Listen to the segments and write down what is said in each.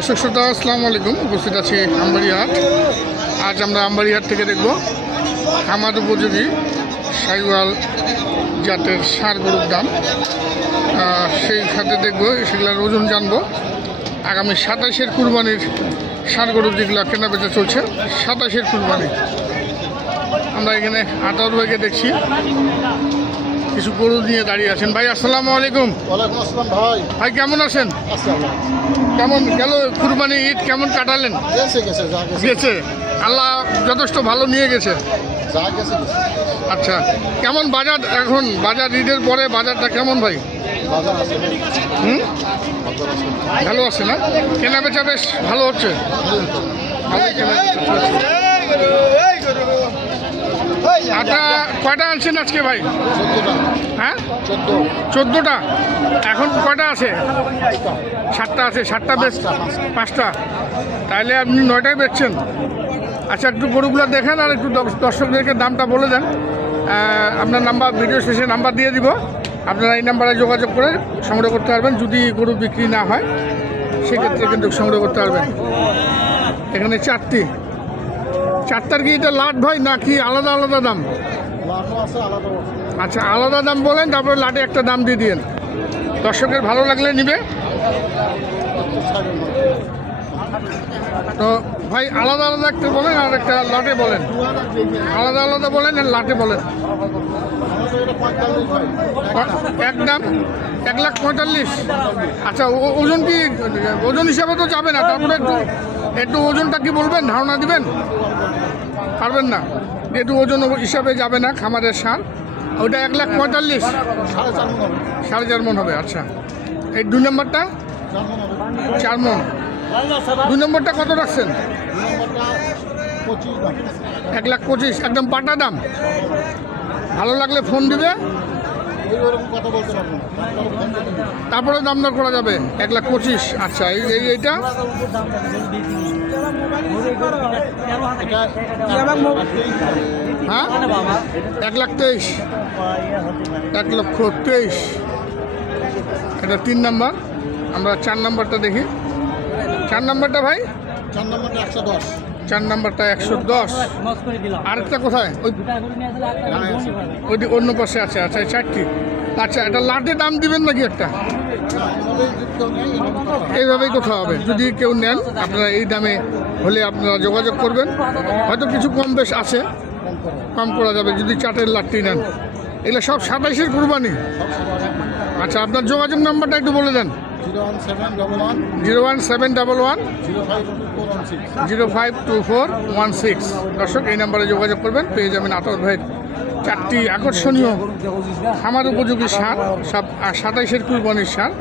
দর্শক শ্রোতা আসসালামু আলাইকুম। উপস্থিত আছি আমবাড়িহাট। আজ আমরা আমবাড়িহাট থেকে দেখব খামার উপযোগী সাইওয়াল জাতের ষাঁড় গরুর দাম। সেই খাতে দেখব, সেগুলোর ওজন জানবো। আগামী 27-এর কুরবানির ষাঁড় গরু যেগুলো কেনা বেচা চলছে, 27-এর কুরবানি। আমরা এখানে আতাউর ভাইকে দেখছি, কিছু গরু নিয়ে দাঁড়িয়ে আছেন। ভাই আসসালামু আলাইকুম। ওয়ালাইকুম আসসালাম ভাই। ভাই কেমন আছেন? কেমন গেল কুরবানি ঈদ, কেমন কাটালেন? গেছে, আল্লাহ যথেষ্ট ভালো নিয়ে গেছে। আচ্ছা, কেমন বাজার এখন? বাজার ঈদের পরে বাজারটা কেমন ভাই? ভালো আছে না? কেনা বেচা বেশ ভালো হচ্ছে। আটা কয়টা আনছেন আজকে ভাই? হ্যাঁ, 14টা। এখন কয়টা আছে? 7টা আছে। 7টা বেচ 5টা, তাহলে আপনি 9টায় বেচছেন। আচ্ছা, একটু গরুগুলো দেখেন আর একটু দর্শকদেরকে দামটা বলে দেন। আপনার নাম্বার, ভিডিও শেষে নাম্বার দিয়ে দিব, আপনারা এই নাম্বারে যোগাযোগ করে সংগ্রহ করতে পারবেন। যদি গরু বিক্রি না হয় সেক্ষেত্রে কিন্তু সংগ্রহ করতে পারবেন। এখানে 4টার কি এটা লাট ভাই নাকি আলাদা আলাদা দাম? আচ্ছা, আলাদা দাম বলেন, তারপরে লাটে একটা দাম দিয়ে দিন। দর্শকের ভালো লাগলে নিবে। তো ভাই আলাদা আলাদা একটা বলেন আর একটা লাটে বলেন। আলাদা আলাদা বলেন আর লাটে বলেন। এক দাম 1,45,000। আচ্ছা, ওজন কি ওজন হিসাবে তো যাবে না? তারপরে একটু ওজনটা কি বলবেন, ধারণা দিবেন? পারবেন না? একটু ওজন হিসাবে যাবে না খামারের ষাঁড়। ওইটা 1,45,000, 4.5 মন হবে। আচ্ছা, এই 2 নম্বরটা 4 মন। 2 নম্বরটা কত রাখছেন? 1,25,000, একদম পাটা দাম। ভালো লাগলে ফোন দিবে, তারপরে দাম দর করা যাবে। 1,25,000। আচ্ছা, এইটা হ্যাঁ 1,23,000, 1,23,000। এটা 3 নাম্বার। আমরা 4 নাম্বারটা দেখি। 4 নাম্বারটা ভাই? 4 নাম্বারটা 110। 4 নাম্বারটা 110। আরেকটা কোথায়? ওই অন্য পাশে আছে। আচ্ছা, 4টি। আচ্ছা, এটা লাটে দাম দিবেন নাকি একটা? এইভাবেই কোথাও হবে। যদি কেউ নেন আপনারা এই দামে হলে আপনারা যোগাযোগ করবেন। হয়তো কিছু কম বেশ আছে, কম করা যাবে যদি 4টের লাটটি নেন। এগুলো সব 27-এর কুরবানি। আচ্ছা, আপনার যোগাযোগ নাম্বারটা একটু বলে দেন। 01711 052416। দর্শক, এই নাম্বারে যোগাযোগ করবেন, পেয়ে যাবেন আতাউর ভাইয়ের 4টি আকর্ষণীয় খামার উপযোগী ষাঁড়, সব 27-এর কুরবানির ষাঁড়।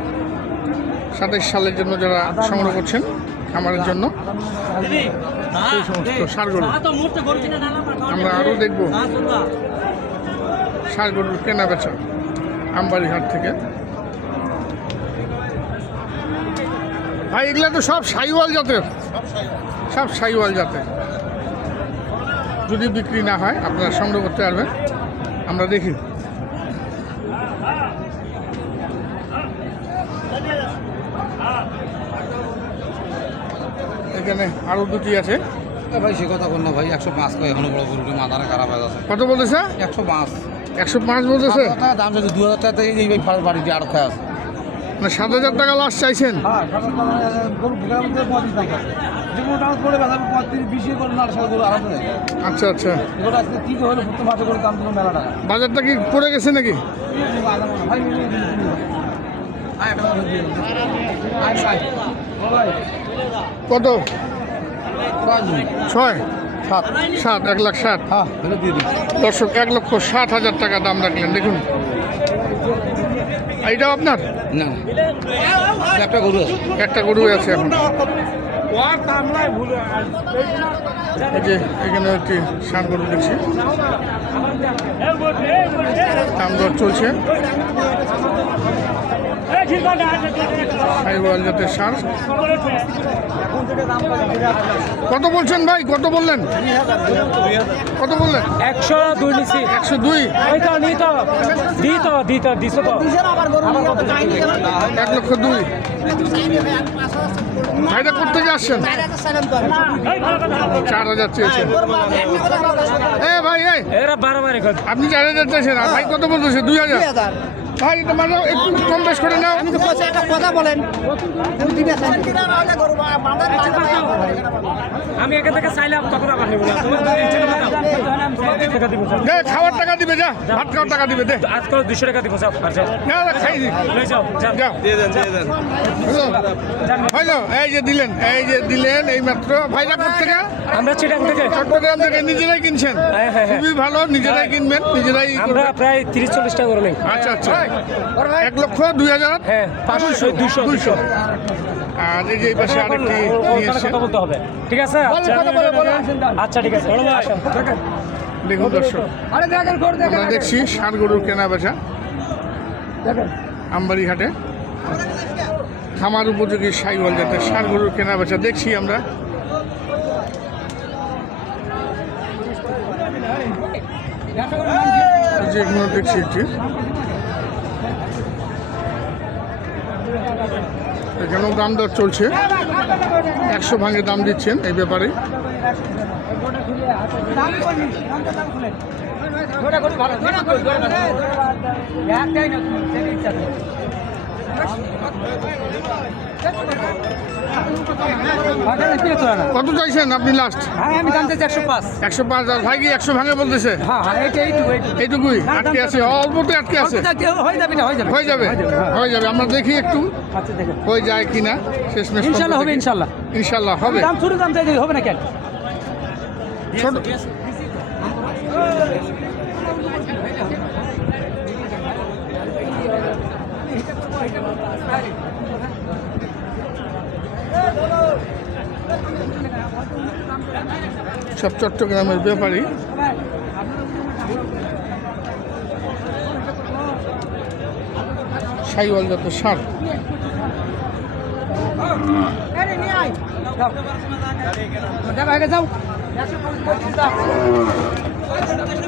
27 সালের জন্য যারা সংগ্রহ করছেন খামারের জন্য সেই সমস্ত ষাঁড়গুলো আমরা আরও দেখব। ষাঁড় গরুর কেনা বেচা আমবাড়িহাট থেকে। ভাই এগুলা তো সব সাইওয়াল জাতের, সব সাইওয়াল জাতের। যদি বিক্রি না হয় আপনারা সংগ্রহ করতে পারবেন। আমরা দেখি। এখানে আরো 2টি আছে। ভাই সে কথা বল না ভাই, 105 কয় এখনো বড় গরুটি মাথাটা খারাপ হয়ে আছে। কত বলেছে? 105। 105 বলতেছে। দাম যদি 2,000 টাকা এই ভাই ফার্স্ট বাড়িটি আর খায় আছে। মানে 7,000 টাকা লাস্ট চাইছেন? হ্যাঁ, আচ্ছা আচ্ছা, বাজারটা কি পড়ে গেছে নাকি? কত? 6 7 1,60,000। হ্যাঁ, দিয়ে দিই। দর্শক, 1,60,000 টাকা দাম রাখলেন। দেখুন, এইটাও আপনার? না, একটা গরু আছে। একটা গরু আছে এখন। এই যে এখানে একটি ষাঁড় গরু দেখছি, দাম দর চলছে। শাহিওয়াল জাতের ষাঁড়। কত বলছেন ভাই, কত বললেন, কত বললেন? 102 নিছি 102। ওই তো নি তো দিছো তো 1,02,000। ভাইটা কোথেকে আসছেন? 4,000 চেয়েছেন। এ ভাই এই এরা বারবারই কর আপনি 4,000 চাইছেন, আর ভাই কত বলতেছে? 2,000। ভাই এটা মানে একটু কম বেশ করে নাও। আমি তো বলছি একটা কথা বলেন। আমি এখান থেকে চাইলাম তখন আবার নেব না তোমার তো ইচ্ছে না দাও তোমার 2 টাকা দিব দে খাওয়ার টাকা দিবে, যা ভাত খাওয়ার টাকা দিবে, দে আজকে 200 টাকা দিব যাও আর যাও না না, খাই দি লই যাও যাও যাও। হইলো, এই যে দিলেন, এই যে দিলেন এই মাত্র। ভাইরা কোথেকে? আমরা চিটাং থেকে চট্টগ্রাম থেকে। নিজেরাই কিনছেন? হ্যাঁ, হ্যাঁ, হ্যাঁ। খুবই ভালো, নিজেরাই কিনবেন, নিজেরাই আমরা প্রায় 30-40 টাকা করে নেই আচ্ছা আচ্ছা। 1,02,000। হ্যাঁ 500 200 আর এই যে এই পাশে আরেকটি নিয়ে এসছে। কথা বলতে হবে ঠিক আছে আচ্ছা ঠিক আছে আসেন। দেখুন দর্শক, আমরা দেখছি ষাঁড় গরুর কেনা বেচা আমবাড়ি হাটে। খামার উপযোগী শাহিওয়াল জাতের ষাঁড় গরুর কেনা বেচা দেখছি আমরা। যেগুলো দেখছি একটি, এখানেও দাম দর চলছে। 100 ভাঙে দাম দিচ্ছেন এই ব্যাপারে। কত চাইছেন আপনি লাস্ট? আমি দাম চাইছি 105 105। আর ভাই কি 100 ভাঙে বলতেছে? হ্যাঁ হ্যাঁ এইটুকুই আটকে আছে, অল্পতে আটকে আছে। হয়ে যাবে না হয়ে যাবে হয়ে যাবে, হয়ে যাবে। আমরা দেখি একটু আচ্ছা দেখেন হয়ে যায় কিনা। শেষমেশ ইনশাআল্লাহ হবে ইনশাআল্লাহ ইনশাল্লাহ হবে। দাম ছোট দাম চাইছি হবে না কেন ছোট সব চট্টগ্রামের ব্যাপারী। শাহিওয়াল জাতের ষাঁড়।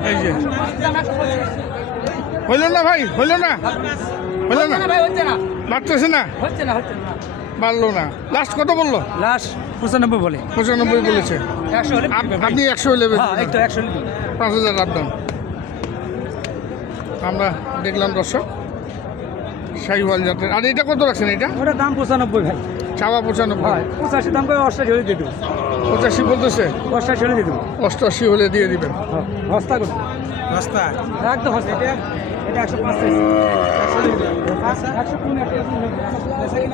এই যে হইল না ভাই, হইল না, হইল না, বাড়তেছে না, বাড়লো না। লাস্ট কত বললো? লাস্ট 95 বলে 95 বলেছে। 100 হলে আপনি 100 হলে হ্যাঁ এই তো 100 হলে 5,000 আপডাউন। আমরা দেখলাম দর্শক শাহিওয়াল জাতের। আর এটা কত রাখছেন? এটা ওটা দাম 95 ভাই চাওয়া 95। হ্যাঁ 85 দাম করে 88 হলে দিয়ে দেবো 85 বলতেছে, 88 হলে দিয়ে দেবো 88 হলে দিয়ে দিবেন। হ্যাঁ হস্তা করে হস্তা একদম হস্তা এটা 105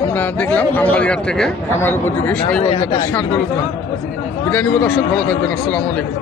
আমরা দেখলাম আমবাড়িঘাট থেকে আমার উপযোগী শাহিওয়াল জাতের ষাঁড় গরুর দাম। বিদায় নিব দর্শক, ভালো থাকবেন, আসসালামু আলাইকুম।